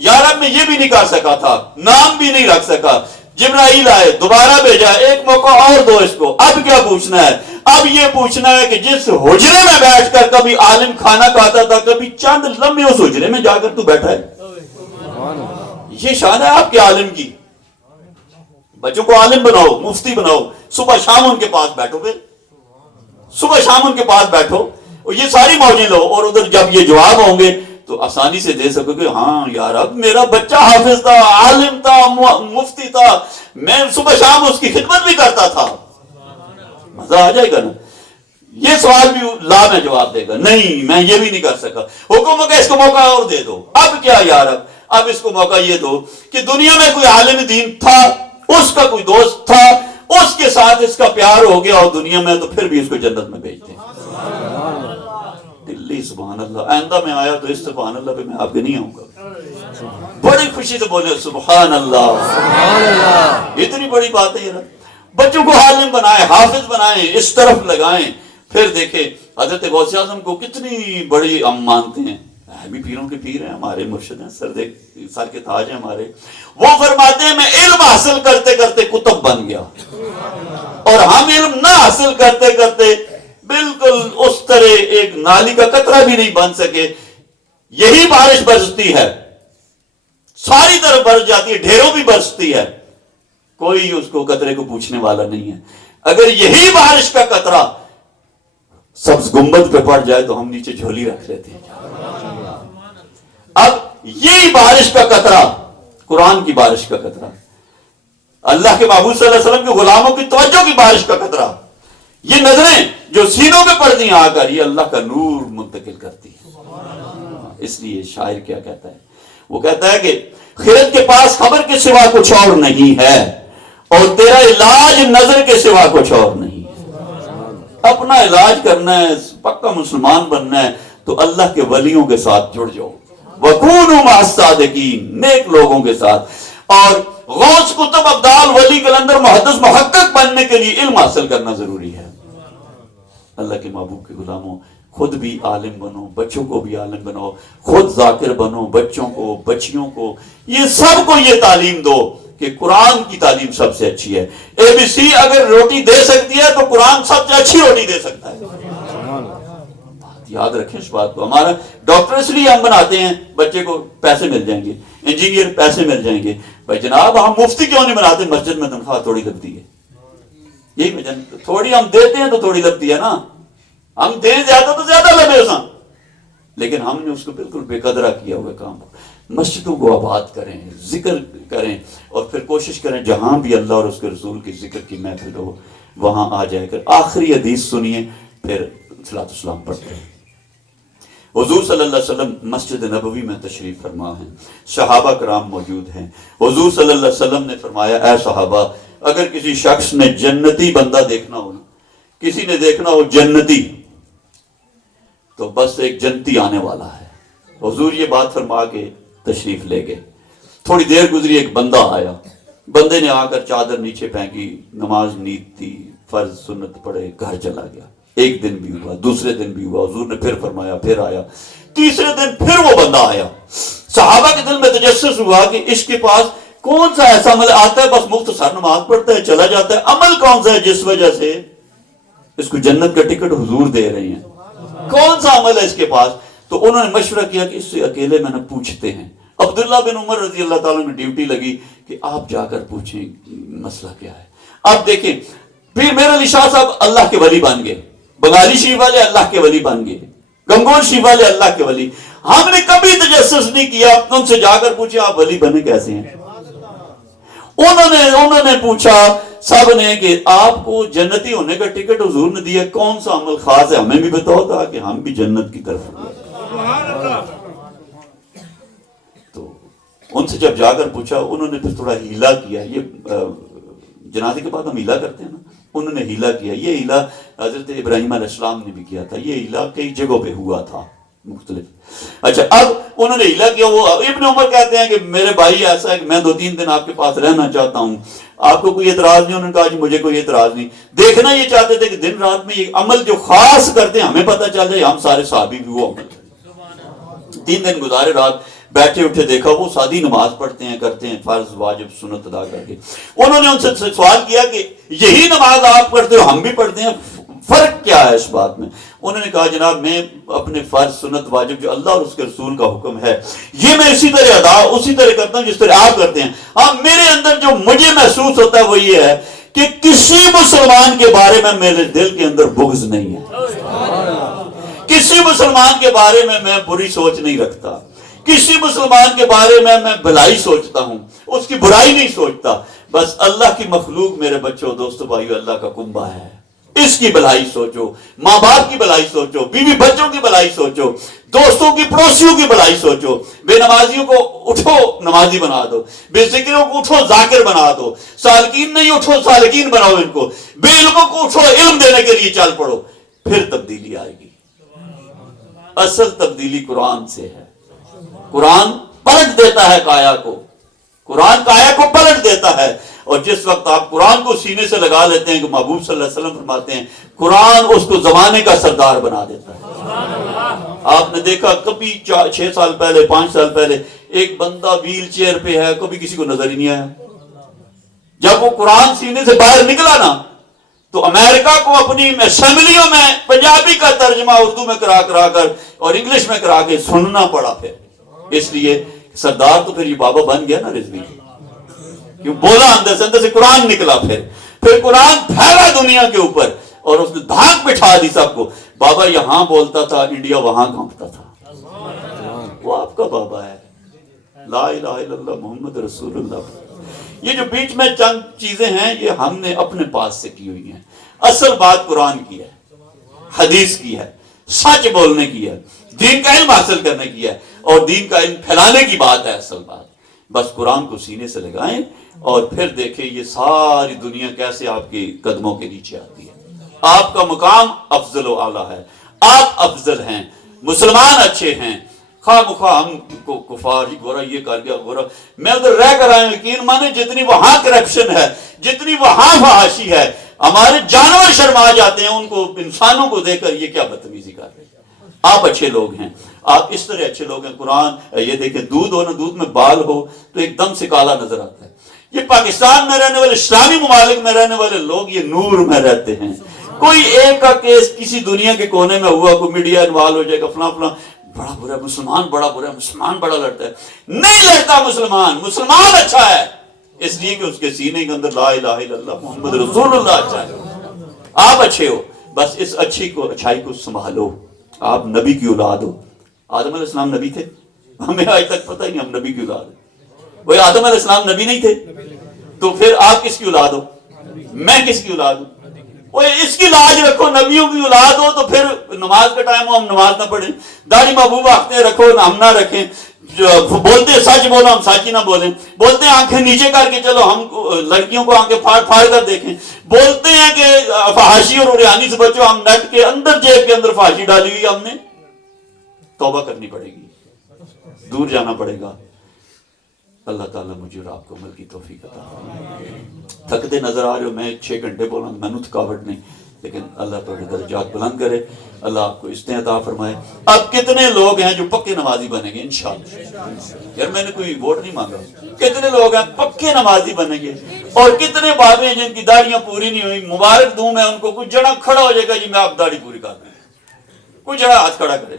یا رب میں یہ بھی نہیں کر سکا تھا، نام بھی نہیں رکھ سکا، جبرائیل آئے، دوبارہ بھیجا، ایک موقع اور دو اس کو، اب کیا پوچھنا ہے؟ اب یہ پوچھنا ہے کہ جس حجرے میں بیٹھ کر کبھی عالم کھانا کھاتا تھا، کبھی چند لمحے اس حجرے میں جا کر تو بیٹھا ہے، یہ شان ہے آپ کے عالم کی۔ بچوں کو عالم بناؤ، مفتی بناؤ، صبح شام ان کے پاس بیٹھو، پھر صبح شام ان کے پاس بیٹھو اور یہ ساری موجیں لو، اور ادھر جب یہ جواب ہوں گے تو آسانی سے دے سکو کہ ہاں یار اب میرا بچہ حافظ تھا، عالم تھا، مفتی تھا، میں صبح شام اس کی خدمت بھی کرتا تھا، مزہ آ جائے گا نا۔ یہ سوال بھی لا میں جواب دے گا، نہیں میں یہ بھی نہیں کر سکا، حکم ہوگا اس کو موقع اور دے دو، اب کیا یار اب اس کو موقع یہ دو کہ دنیا میں کوئی عالم دین تھا، اس کا کوئی دوست تھا، اس کے ساتھ اس کا پیار ہو گیا اور دنیا میں، تو پھر بھی اس کو جنت میں بھیج دیں۔ دلی سبحان اللہ، آئندہ میں آیا تو اس سبحان اللہ پہ میں آپ کے نہیں آؤں گا، بڑی خوشی سے بولے سبحان اللہ، اتنی بڑی بات ہے یہ۔ بچوں کو عالم بنائیں، حافظ بنائیں، اس طرف لگائیں، پھر دیکھیں حضرت غوث اعظم کو کتنی بڑی ہم مانتے ہیں، بھی پیروں کے پیر ہیں، ہمارے مرشد ہیں، سر کے تاج ہیں ہمارے، وہ فرماتے ہیں میں علم حاصل کرتے کرتے کتب بن گیا، اور ہم علم نہ حاصل کرتے کرتے بالکل اس طرح ایک نالی کا قطرہ بھی نہیں بن سکے۔ یہی بارش برستی ہے، ساری طرف برس جاتی ہے، ڈھیروں بھی برستی ہے، کوئی اس کو قطرے کو پوچھنے والا نہیں ہے۔ اگر یہی بارش کا قطرہ سبز گنبد پہ پڑ جائے تو ہم نیچے جھولی رکھ لیتے ہیں۔ اب یہی بارش کا قطرہ، قرآن کی بارش کا قطرہ، اللہ کے محبوب صلی اللہ علیہ وسلم کے غلاموں کی توجہ کی بارش کا قطرہ، یہ نظریں جو سینوں پہ پڑتی ہیں آ کر، یہ اللہ کا نور منتقل کرتی ہے۔ اس لیے شاعر کیا کہتا ہے؟ وہ کہتا ہے کہ خرد کے پاس خبر کے سوا کچھ اور نہیں ہے، اور تیرا علاج نظر کے سوا کچھ اور نہیں ہے۔ اپنا علاج کرنا ہے، پکا مسلمان بننا ہے تو اللہ کے ولیوں کے ساتھ جڑ جاؤ، وَكُونُوا مَعَ الصَّادِقِينَ، نیک لوگوں کے ساتھ۔ اور غوث کتب ابدال ولی کلندر محدث محقق بننے کے لیے علم حاصل کرنا ضروری ہے۔ اللہ کے محبوب کے غلاموں، خود بھی عالم بنو، بچوں کو بھی عالم بناؤ، خود ذاکر بنو، بچوں کو، بچیوں کو، یہ سب کو یہ تعلیم دو کہ قرآن کی تعلیم سب سے اچھی ہے۔ اے بی سی اگر روٹی دے سکتی ہے تو قرآن سب سے اچھی روٹی دے سکتا ہے۔ یاد رکھیں اس بات کو۔ ہمارا ڈاکٹر اس لیے ہم بناتے ہیں بچے کو، پیسے مل جائیں گے، انجینئر پیسے مل جائیں گے، بھائی جناب ہم مفتی کیوں نہیں بناتے؟ مسجد میں تنخواہ تھوڑی لگتی ہے، یہی وجہ، تھوڑی ہم دیتے ہیں تو تھوڑی لگتی ہے نا، ہم دیں زیادہ تو زیادہ لگے اس، لیکن ہم نے اس کو بالکل بے قدرہ کیا ہوا کام کو۔ مسجدوں کو آباد کریں، ذکر کریں، اور پھر کوشش کریں جہاں بھی اللہ اور اس کے رسول کی ذکر کی محفل ہو وہاں آ جائے کر آخری حدیث سنیے، پھر صلاۃ السلام پڑھتے ہیں۔ حضور صلی اللہ علیہ وسلم مسجد نبوی میں تشریف فرما ہیں، صحابہ کرام موجود ہیں۔ حضور صلی اللہ علیہ وسلم نے فرمایا اے صحابہ، اگر کسی شخص نے جنتی بندہ دیکھنا ہو نا، کسی نے دیکھنا ہو جنتی، تو بس ایک جنتی آنے والا ہے۔ حضور یہ بات فرما کے تشریف لے گئے۔ تھوڑی دیر گزری، ایک بندہ آیا، بندے نے آ کر چادر نیچے پھینکی، نماز نیت تھی، فرض سنت پڑھے، گھر چلا گیا۔ ایک دن بھی ہوا، دوسرے دن بھی ہوا، حضور نے پھر فرمایا، پھر آیا، تیسرے دن پھر وہ بندہ آیا۔ صحابہ کے دل میں تجسس ہوا کہ اس کے پاس کون سا ایسا عمل آتا ہے، بس مختصر نماز پڑھتا ہے چلا جاتا ہے، عمل کون سا ہے جس وجہ سے اس کو جنت کا ٹکٹ حضور دے رہے ہیں؟ کون سا عمل ہے اس کے پاس؟ تو انہوں نے مشورہ کیا کہ اس سے اکیلے میں نہ پوچھتے ہیں۔ عبداللہ بن عمر رضی اللہ تعالیٰ میں ڈیوٹی لگی کہ آپ جا کر پوچھیں مسئلہ کیا ہے۔ اب دیکھیں، پھر میرا علی شاہ صاحب اللہ کے ولی بن گئے، بنگالی شریف والے اللہ کے ولی بن گئے، گنگول شریف والے اللہ کے ولی۔ ہم نے کبھی تجسس نہیں کیا، ان سے جا کر پوچھے آپ ولی بنے کیسے ہیں؟ انہوں نے پوچھا سب نے کہ آپ کو جنتی ہونے کا ٹکٹ حضور نے دیا، کون سا عمل خاص ہے ہمیں بھی بتاؤ تاکہ ہم بھی جنت کی طرف ہوئے۔ تو ان سے جب جا کر پوچھا، انہوں نے پھر تھوڑا ہیلا کیا، یہ جنازے کے بعد ہم ہیلا کرتے ہیں نا، انہوں نے ہیلا کیا۔ یہ ہیلا حضرت ابراہیم علیہ السلام نے بھی کیا تھا، یہ ہیلا کئی جگہوں پہ ہوا تھا مختلف۔ اچھا، اب انہوں نے ہیلا کیا۔ وہ ابن عمر کہتے ہیں کہ میرے بھائی ایسا ہے کہ میں 2-3 دن آپ کے پاس رہنا چاہتا ہوں، آپ کو کوئی اعتراض نہیں؟ انہوں نے کہا جی مجھے کوئی اعتراض نہیں۔ دیکھنا یہ چاہتے تھے کہ دن رات میں یہ عمل جو خاص کرتے ہیں ہمیں پتہ چل جائے، ہم سارے صحابی بھی وہ عمل کریں۔ 3 دن گزارے رات، بیٹھے اٹھے دیکھا وہ سادی نماز پڑھتے ہیں، کرتے ہیں فرض واجب سنت ادا کر کے. انہوں نے ان سے سوال کیا کہ یہی نماز آپ پڑھتے ہو ہم بھی پڑھتے ہیں، فرق کیا ہے اس بات میں؟ انہوں نے کہا جناب میں اپنے فرض سنت واجب جو اللہ اور اس کے رسول کا حکم ہے یہ میں اسی طرح کرتا ہوں جس طرح آپ کرتے ہیں. ہاں میرے اندر جو مجھے محسوس ہوتا ہے وہ یہ ہے کہ کسی مسلمان کے بارے میں میرے دل کے اندر بغض نہیں ہے، کسی مسلمان کے بارے میں میں بری سوچ نہیں رکھتا، کسی مسلمان کے بارے میں میں بھلائی سوچتا ہوں، اس کی برائی نہیں سوچتا. بس اللہ کی مخلوق میرے بچوں دوستو بھائیو اللہ کا کنبہ ہے، اس کی بھلائی سوچو، ماں باپ کی بھلائی سوچو، بیوی بچوں کی بھلائی سوچو، دوستوں کی پڑوسیوں کی بھلائی سوچو. بے نمازیوں کو اٹھو نمازی بنا دو، بے ذکروں کو اٹھو ذاکر بنا دو، سالکین نہیں اٹھو سالکین بناؤ ان کو، بے علموں کو اٹھو علم دینے کے لیے چل پڑو، پھر تبدیلی آئے گی. اصل تبدیلی قرآن سے ہے. قرآن پلٹ دیتا ہے کایا کو، قرآن کایا کو پلٹ دیتا ہے. اور جس وقت آپ قرآن کو سینے سے لگا لیتے ہیں کہ محبوب صلی اللہ علیہ وسلم فرماتے ہیں قرآن اس کو زمانے کا سردار بنا دیتا ہے. آپ نے دیکھا کبھی 6 سال پہلے 5 سال پہلے ایک بندہ ویل چیئر پہ ہے، کبھی کسی کو نظر ہی نہیں آیا. جب وہ قرآن سینے سے باہر نکلا نا تو امریکہ کو اپنی اسمبلیوں میں پنجابی کا ترجمہ اردو میں کرا کر اور انگلش میں کرا کے سننا پڑا. پھر اس لیے سردار تو پھر یہ بابا بن گیا نا رضوی، کیوں بولا اندر سے قرآن نکلا. پھر قرآن پھیلا دنیا کے اوپر اور اس نے دھاک بٹھا دی سب کو. بابا یہاں بولتا تھا انڈیا وہاں کانپتا تھا. وہ آپ کا بابا ہے. لا الہ الا اللہ محمد رسول اللہ. یہ جو بیچ میں چند چیزیں ہیں یہ ہم نے اپنے پاس سے کی ہوئی ہیں. اصل بات قرآن کی ہے، حدیث کی ہے، سچ بولنے کی ہے، دین کا علم حاصل کرنے کی ہے اور دین کا علم پھیلانے کی بات ہے. اصل بات بس قرآن کو سینے سے لگائیں اور پھر دیکھیں یہ ساری دنیا کیسے آپ کے قدموں کے نیچے آتی ہے. آپ کا مقام افضل و اعلیٰ ہے، آپ افضل ہیں، مسلمان اچھے ہیں. خواہ مخواہ ہم کو کفار ہی گورا یہ کر گیا گورا، میں ادھر رہ کر آیا ہوں. یقین مانے جتنی وہاں کرپشن ہے، جتنی وہاں فحاشی ہے، ہمارے جانور شرما جاتے ہیں ان کو، انسانوں کو دیکھ کر یہ کیا بدتمیزی کر رہے ہیں. آپ اچھے لوگ ہیں، آپ اس طرح اچھے لوگ ہیں. قرآن یہ دیکھیں دودھ ہو نا، دودھ میں بال ہو تو ایک دم سے کالا نظر آتا ہے. یہ پاکستان میں رہنے والے اسلامی ممالک میں رہنے والے لوگ یہ نور میں رہتے ہیں. کوئی ایک کا کیس کسی دنیا کے کونے میں ہوا، کوئی میڈیا انوالو ہو جائے گا فلاں فلاں بڑا برا ہے، مسلمان بڑا برا ہے، مسلمان بڑا لڑتا ہے. نہیں لڑتا مسلمان اچھا ہے، اس لیے کہ اس کے سینے کے اندر لا الہ الا اللہ محمد رسول اللہ اچھا ہے. آپ اچھے ہو، بس اس اچھائی کو سنبھالو. آپ نبی کی اولاد ہو. آدم علیہ السلام نبی تھے؟ ہمیں آج تک پتہ ہی نہیں ہم نبی کی اولاد ہیں. وہ آدم علیہ السلام نبی نہیں تھے تو پھر آپ کس کی اولاد ہو؟ میں کس کی اولاد ہوں؟ وہ اس کی لاج رکھو، نبیوں کی اولاد ہو تو پھر نماز کا ٹائم ہو ہم نماز نہ پڑھیں، داڑھی محبوب آنکھیں رکھو ہم نہ رکھیں، بولتے سچ بولو ہم سچ نہ بولیں، بولتے ہیں آنکھیں نیچے کر کے چلو ہم لڑکیوں کو آنکھیں پھاڑ پھاڑ کر دیکھیں، بولتے ہیں کہ فحاشی اور عریانی سے بچو، ہم نیٹ کے اندر جیب کے اندر فحاشی ڈالی ہوئی. ہم نے توبہ کرنی پڑے گی، دور جانا پڑے گا. اللہ تعالیٰ مجھے اور آپ کو عمل کی توفیق عطا فرمائے. تھکتے نظر آ رہے ہو، میں 6 گھنٹے بولا میں نے تھکاوٹ نہیں، لیکن اللہ تعالیٰ درجات بلند کرے، اللہ آپ کو استعان عطا فرمائے. اب کتنے لوگ ہیں جو پکے نمازی بنیں گے انشاءاللہ؟ یار میں نے کوئی ووٹ نہیں مانگا. کتنے لوگ ہیں پکے نمازی بنیں گے اور کتنے بابے ہیں جن کی داڑیاں پوری نہیں ہوئی، مبارک دوں میں ان کو. کوئی جڑا کھڑا ہو جائے گا جی میں آپ داڑھی پوری کر دیں، کوئی جڑا ہاتھ کھڑا کرے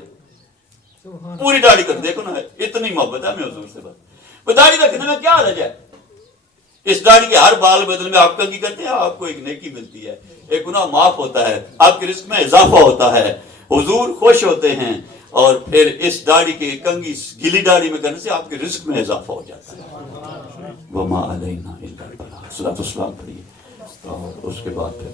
پوری داڑھی کر. دیکھو نا اتنی محبت ہے ہمیں حضور سے. بس وہ داڑھی رکھنے میں کیا حرج ہے؟ اس داڑھی کے ہر بال بدل میں آپ کا کی کرتے ہیں، آپ کو ایک نیکی ملتی ہے، ایک گناہ معاف ہوتا ہے، آپ کے رزق میں اضافہ ہوتا ہے، حضور خوش ہوتے ہیں. اور پھر اس داڑھی کے کنگھی گلی داڑھی میں کرنے سے آپ کے رزق میں اضافہ ہو جاتا ہے. وما علینا الا البلاغ. صلاۃ والسلام پڑھیے اور اس کے بعد پھر